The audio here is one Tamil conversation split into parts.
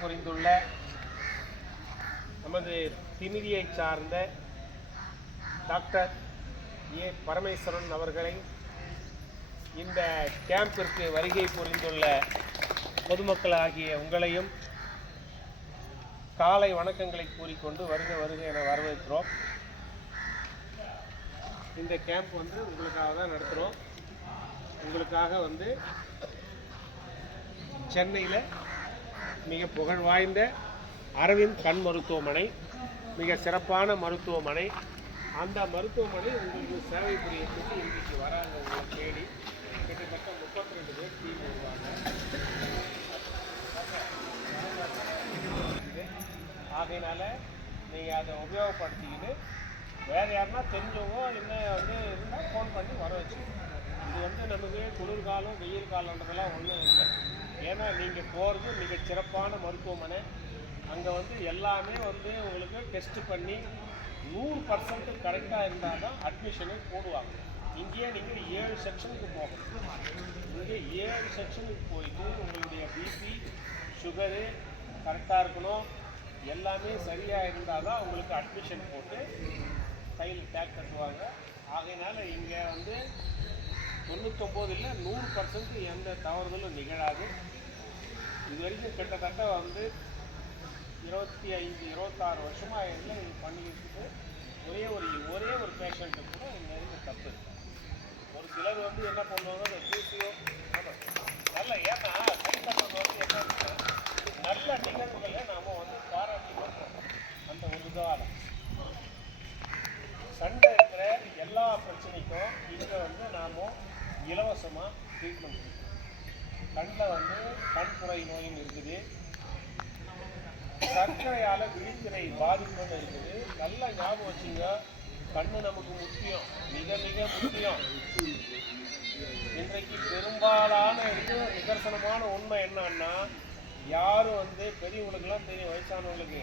புரிந்துள்ள நமது திமிரியை சார்ந்த டாக்டர் ஏ. பரமேஸ்வரன் அவர்களை இந்த கேம்பிற்கு வருகை புரிந்துள்ள பொதுமக்கள் ஆகிய உங்களையும் காலை வணக்கங்களை கூறிக்கொண்டு வருக வருக என வரவேற்கிறோம். இந்த கேம்ப் வந்து உங்களுக்காக தான் நடத்துகிறோம் உங்களுக்காக வந்து சென்னையில் மிக புகழ் வாய்ந்த அரவிந்த் கண் மருத்துவமனை மிக சிறப்பான மருத்துவமனை. அந்த மருத்துவமனை உங்களுக்கு சேவை புரியத்துக்கு இன்றைக்கு வராங்க உங்களை தேடி. கிட்டத்தட்ட முப்பத்தி ரெண்டு பேர் டீம் வருவாங்க ஆகையினால நீங்கள் அதை உபயோகப்படுத்திக்கிட்டு வேறு யாருன்னா தெரிஞ்சவங்க இல்லை வந்து இருந்தால் ஃபோன் பண்ணி வர வச்சு இது வந்து நமக்கு குளிர்காலம் வெயில் காலன்றதெல்லாம் ஒன்றும் இல்லை. ஏன்னா நீங்கள் போகிறது மிக சிறப்பான மருத்துவமனை. அங்கே வந்து எல்லாமே வந்து உங்களுக்கு டெஸ்ட் பண்ணி நூறு பர்சன்ட் கரெக்டாக இருந்தால் தான் அட்மிஷனே போடுவாங்க. இங்கேயே நீங்கள் ஏழு செக்ஷனுக்கு போகணும். இங்கே ஏழு செக்ஷனுக்கு போயிட்டு உங்களுடைய பிபி சுகரு கரெக்டாக இருக்கணும். எல்லாமே சரியாக இருந்தால் தான் உங்களுக்கு அட்மிஷன் போட்டு கையில் டேக் கட்டுவாங்க. ஆகையினால இங்கே வந்து தொண்ணூத்தொம்பது இல்லை நூறு பர்சன்ட் எந்த தவறுதலும் நிகழாது. இது வரைக்கும் கிட்டத்தட்ட வந்து இருபத்தி ஐந்து இருபத்தாறு வருஷமாக இதில் இது பண்ணிக்கிட்டு ஒரே ஒரு ஒரே ஒரு பேஷண்ட்டு கூட இங்கே இருந்து தப்பு ஒரு சிலர் வந்து என்ன பண்ணுவாங்க அந்த பிசிஓ நல்ல ஏன்னா கைத்தட்டல் வந்து என்ன நல்ல நிகழ்வுகளை நாம் வந்து பாராட்டி பண்ணுறோம் அந்த ஒரு இதால் சண்டை இருக்கிற எல்லா பிரச்சனைக்கும் இங்கே வந்து நாம் இலவசமாக ட்ரீட்மெண்ட் கொடுக்குறோம் கண்ணில் வந்து கண்புரை நோயும் இருக்குது சர்க்கரையால் விழித்திரை பாதிப்புன்னு இருக்குது நல்லா ஞாபகம் வச்சுங்க. கண்ணு நமக்கு முக்கியம். மிக மிக முக்கியம். இன்றைக்கு பெரும்பாலான இது நிதர்சனமான உண்மை என்னன்னா யாரும் வந்து பெரியவங்களுக்குலாம் தெரியும் வயசானவங்களுக்கு?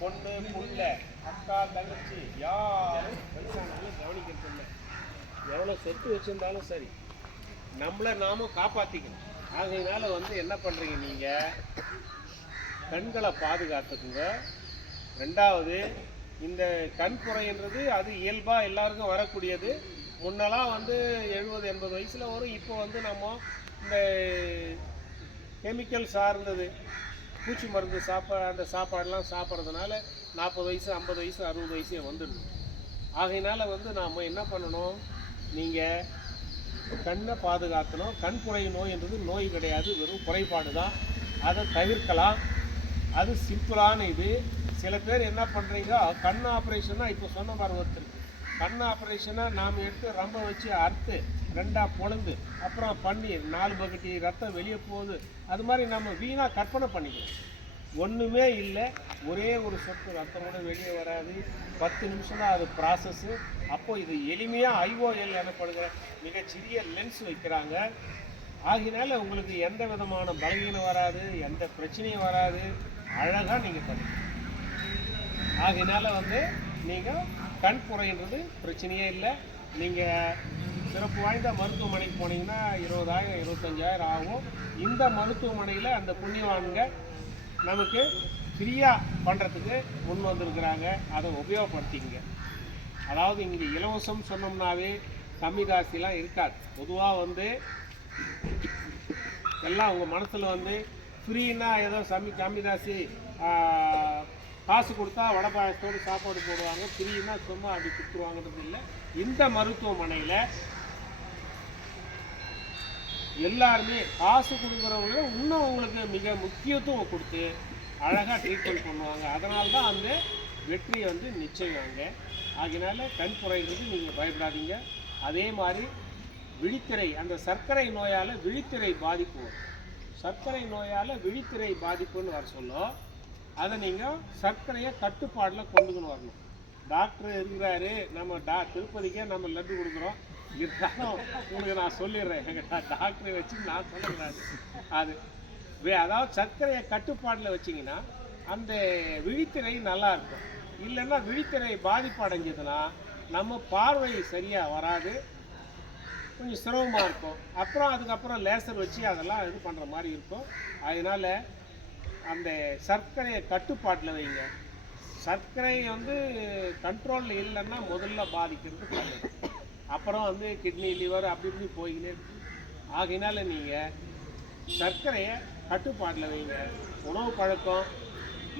பொண்ணு புள்ள அக்கா தங்கச்சி யாரும் வயசானவங்களும் கவனிக்கிறது இல்லை. எவ்வளோ செத்து வச்சுருந்தாலும் சரி நம்மளை நாமும் காப்பாற்றிக்கணும் ஆகையினால வந்து என்ன பண்ணுறீங்க நீங்கள் கண்களை பாதுகாத்துக்குங்க. ரெண்டாவது இந்த கண் குறைன்றது அது இயல்பாக எல்லாருக்கும் வரக்கூடியது. முன்னெல்லாம் வந்து எழுபது எண்பது வயசில் வரும். இப்போ வந்து நம்ம இந்த கெமிக்கல் சார்ந்தது பூச்சி மருந்து சாப்பா அந்த சாப்பாடெல்லாம் சாப்பிட்றதுனால நாற்பது வயசு ஐம்பது வயசு அறுபது வயசே வந்துடுது. ஆகையினால வந்து நாம் என்ன பண்ணணும்? நீங்கள் கண்ணை பாதுகாக்கணும். கண் குறை நோய் என்றது நோய் கிடையாது. வெறும் குறைபாடு தான் அதை தவிர்க்கலாம். அது சிம்பிளான இது. சில பேர் என்ன பண்ணுறீங்க கண் ஆப்ரேஷனாக இப்போ சொன்ன மாதிரி ஒருத்தருக்கு கண் ஆப்ரேஷனாக நாம் எடுத்து ரொம்ப வச்சு அறுத்து ரெண்டாக பொழுந்து அப்புறம் பண்ணி நாலு பக்கெட்டி ரத்தம் வெளியே போகுது. அது மாதிரி நம்ம வீணாக கற்பனை பண்ணிக்கிறோம் ஒன்றுமே இல்லை. ஒரே ஒரு சொட்டு ரத்தம் கூட வெளியே வராது. பத்து நிமிஷம் தான் அது ப்ராசஸ்ஸு அப்போது இது எளிமையாக ஐஓஎல் எனப்படுகிற மிகச்சிறிய லென்ஸ் வைக்கிறாங்க. ஆகினால உங்களுக்கு எந்த விதமான பலவீனம் வராது எந்த பிரச்சனையும் வராது. அழகாக நீங்கள் பண்ணிக்கலாம் ஆகையினால வந்து நீங்கள் கண் குறைன்றது பிரச்சனையே இல்லை. நீங்கள் சிறப்பு வாய்ந்த மருத்துவமனைக்கு போனீங்கன்னா இருபதாயிரம் இருபத்தஞ்சாயிரம் ஆகும். இந்த மருத்துவமனையில் அந்த புண்ணியவான்க நமக்கு ஃப்ரீயாக பண்ணுறதுக்கு முன் வந்திருக்கிறாங்க. அதை உபயோகப்படுத்திக்கங்க. அதாவது இங்கே இலவசம் சொன்னோம்னாவே கம்மி காசிலாம் இருக்காது. பொதுவாக வந்து எல்லாம் உங்கள் மனசில் வந்து ஃப்ரீன்னா ஏதோ சமி கம்மி காசு கொடுத்தா வடை பாயசத்தோடு சாப்பாடு போடுவாங்க. ஃப்ரீன்னா சும்மா அப்படி கொடுத்துருவாங்கன்றது இல்லை. இந்த மருத்துவமனையில் எல்லாருமே காசு கொடுக்குறவங்கள இன்னும் அவங்களுக்கு மிக முக்கியத்துவம் கொடுத்து அழகாக ட்ரீட்மெண்ட் பண்ணுவாங்க. அதனால தான் அந்த வெற்றி வந்து நிச்சயங்க அதனால கண் குறைகிறது நீங்கள் பயப்படாதீங்க. அதே மாதிரி விழித்திரை அந்த சர்க்கரை நோயால் விழித்திரை பாதிப்பு வரும். சர்க்கரை நோயால் விழித்திரை பாதிப்புன்னு வர சொல்லும். அதை நீங்கள் சர்க்கரையை கட்டுப்பாடில் கொண்டுக்கணும் வரணும். டாக்டர் இருக்கிறாரு. நம்ம டா திருப்பதிக்கே நம்ம லட்டு கொடுக்குறோம். இருந்தாலும் உங்களுக்கு நான் சொல்லிடுறேன். எங்கள் டாக்டரை வச்சு நான் சொல்லக்கூடாது. அது வே- அதாவது சர்க்கரையை கட்டுப்பாட்டில் வச்சிங்கன்னா அந்த விழித்திரை நல்லா இருக்கும். இல்லைன்னா விழித்திரை பாதிப்பு அடைஞ்சதுன்னா நம்ம பார்வை சரியாக வராது. கொஞ்சம் சிரமமாக இருக்கும். அப்புறம் அதுக்கப்புறம் லேசர் வச்சு அதெல்லாம் இது பண்ணுற மாதிரி இருக்கும். அதனால் அந்த சர்க்கரையை கட்டுப்பாட்டில் வைங்க. சர்க்கரை வந்து கண்ட்ரோலில் இல்லைன்னா முதல்ல பாதிக்கிறது கல்லு அப்புறம் வந்து கிட்னி லிவர் அப்படி இப்படி போய்கினே இருக்கு ஆகையினால நீங்கள் சர்க்கரையை கட்டுப்பாட்டில் வைங்க. உணவு பழக்கம்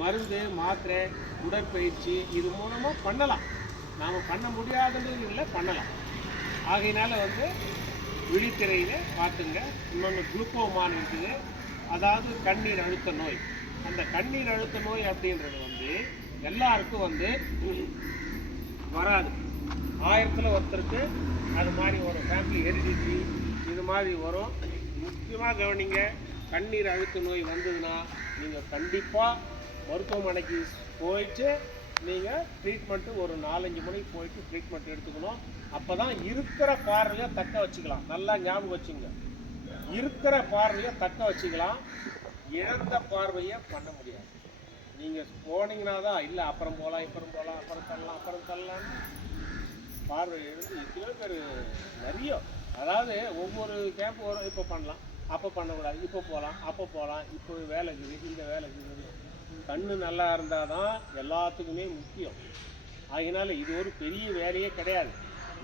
மருந்து மாத்திரை உடற்பயிற்சி இது மூலமாக பண்ணலாம். நாம் பண்ண முடியாதுன்னு இல்லை பண்ணலாம். ஆகையினால வந்து விழித்திரையில் பார்த்துங்க இன்னொன்று குளுக்கோமான் இருக்குது. அதாவது கண்ணீர் அழுத்த நோய். அந்த கண்ணீர் அழுத்த நோய் அப்படின்றது வந்து எல்லாருக்கும் வந்து வராது. ஆயிரத்தில் ஒருத்தருக்கு அது மாதிரி ஒரு ஃபேமிலி ஹெரிடிட்டி இது மாதிரி வரும். முக்கியமாக கவனிங்க கண்ணீர் அழுத்த நோய் வந்ததுன்னா நீங்கள் கண்டிப்பாக மருத்துவமனைக்கு போயிட்டு நீங்கள் ட்ரீட்மெண்ட்டு ஒரு நாலஞ்சு மணிக்கு போயிட்டு ட்ரீட்மெண்ட் எடுத்துக்கணும். அப்போ தான் இருக்கிற பார்வையை தக்க வச்சுக்கலாம். நல்லா ஞாபகம் வச்சுங்க. இருக்கிற பார்வையை தக்க வச்சுக்கலாம். இழந்த பார்வையை பண்ண முடியாது. நீங்கள் போனீங்கன்னா தான் இல்லை அப்புறம் போகலாம் இப்புறம் போகலாம் அப்புறம் தள்ளலாம் அப்புறம் தள்ளலாம்னு பார்வை இழந்து எத்தனையோ பேர் நிறைய அதாவது ஒவ்வொரு கேம்ப் வரும் இப்போ பண்ணலாம் அப்போ பண்ணக்கூடாது இப்போ போகலாம் அப்போ போகலாம் இப்போ வேலை இருக்குது இந்த வேலை இருக்குது கண்ணு நல்லா இருந்தால் தான் எல்லாத்துக்குமே முக்கியம். அதனால இது ஒரு பெரிய வேலையே கிடையாது.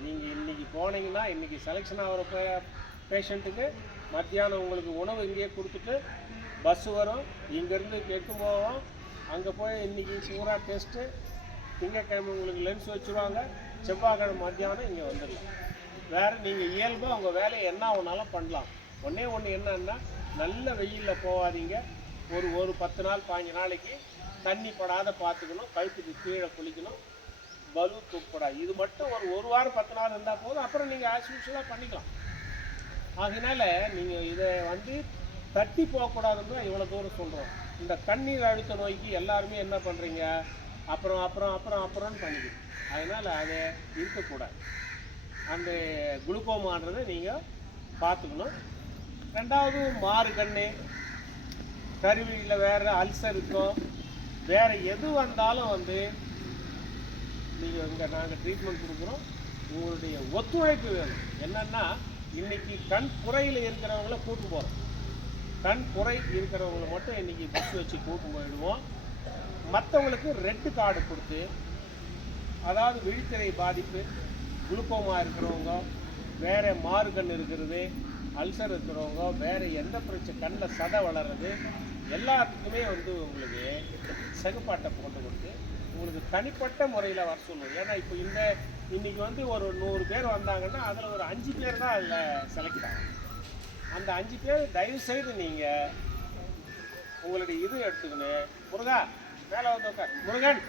நீங்கள் இன்றைக்கி போனீங்கன்னா இன்றைக்கி செலெக்ஷன் ஆகிற பே பேஷண்ட்டுக்கு மத்தியானம் உங்களுக்கு உணவு இங்கேயே கொடுத்துட்டு பஸ் வரும். இங்கேருந்து கெட்டு போவோம். அங்கே போய் இன்றைக்கி பூரா டெஸ்ட்டு திங்கக்கிழமை உங்களுக்கு லென்ஸ் வச்சுருவாங்க. செவ்வாய்க்கிழமை மத்தியானம் இங்கே வந்துடலாம். வேறு நீங்கள் இயல்பாக உங்கள் வேலையை என்ன வேணாலும் பண்ணலாம். ஒன்றே ஒன்று என்னன்னா நல்ல வெயிலில் போகாதீங்க. ஒரு ஒரு பத்து நாள் பாஞ்சு நாளைக்கு தண்ணி படாத பார்த்துக்கணும் கழுத்துக்கு கீழே குளிக்கணும் பலு தூக்கப்படாது இது மட்டும் ஒரு ஒரு வாரம் பத்து நாள் இருந்தால் போதும். அப்புறம் நீங்கள் ஆஸ் பண்ணிக்கலாம். அதனால நீங்கள் இதை வந்து தட்டி போகக்கூடாதுன்னு தான் இவ்வளோ தூரம் சொல்கிறோம் இந்த கண்ணீர் அழுத்த நோய்க்கு எல்லாருமே என்ன பண்ணுறீங்க அப்புறம் அப்புறம் அப்புறம் அப்புறம்னு பண்ணிக்கிது அதனால் அதை இருக்கக்கூடாது. அந்த குளுக்கோமான்றதை நீங்கள் பார்த்துக்கணும். ரெண்டாவது மாறு கண்ணு. கருவியில் வேறு அல்சர் இருக்கும். வேறு எது வந்தாலும் வந்து நீங்கள் இங்கே நாங்கள் ட்ரீட்மெண்ட் கொடுக்குறோம். உங்களுடைய ஒத்துழைப்பு வேணும். என்னன்னா இன்னைக்கு கண் குறையில் இருக்கிறவங்கள கூட்டு போகிறோம் கண் குறை இருக்கிறவங்கள மட்டும் இன்னைக்கு பஸ் வச்சு கூட்டு போயிடுவோம். மற்றவங்களுக்கு ரெட்டு கார்டு கொடுத்து அதாவது விழித்திரை பாதிப்பு குளுக்கோமா இருக்கிறவங்க வேற மாறுகண் இருக்கிறது அல்சர் இருக்கிறவங்க வேற எந்த பிரச்சனை கண்ணில் சதை வளர்றது எல்லாத்துக்குமே வந்து உங்களுக்கு சகுப்பாட்டை போட்டு கொடுத்து உங்களுக்கு தனிப்பட்ட முறையில் வர சொல்லுவோம். ஏன்னா இப்போ இந்த இன்னைக்கு வந்து ஒரு நூறு பேர் வந்தாங்கன்னா அதில் ஒரு அஞ்சு பேர் தான் அதில் செலக்ட் ஆகும். அந்த அஞ்சு பேர் தயவு செய்து நீங்கள் உங்களுடைய இது எடுத்துக்கணும் முருகா மேலே வந்து உட்கார். முருகன்!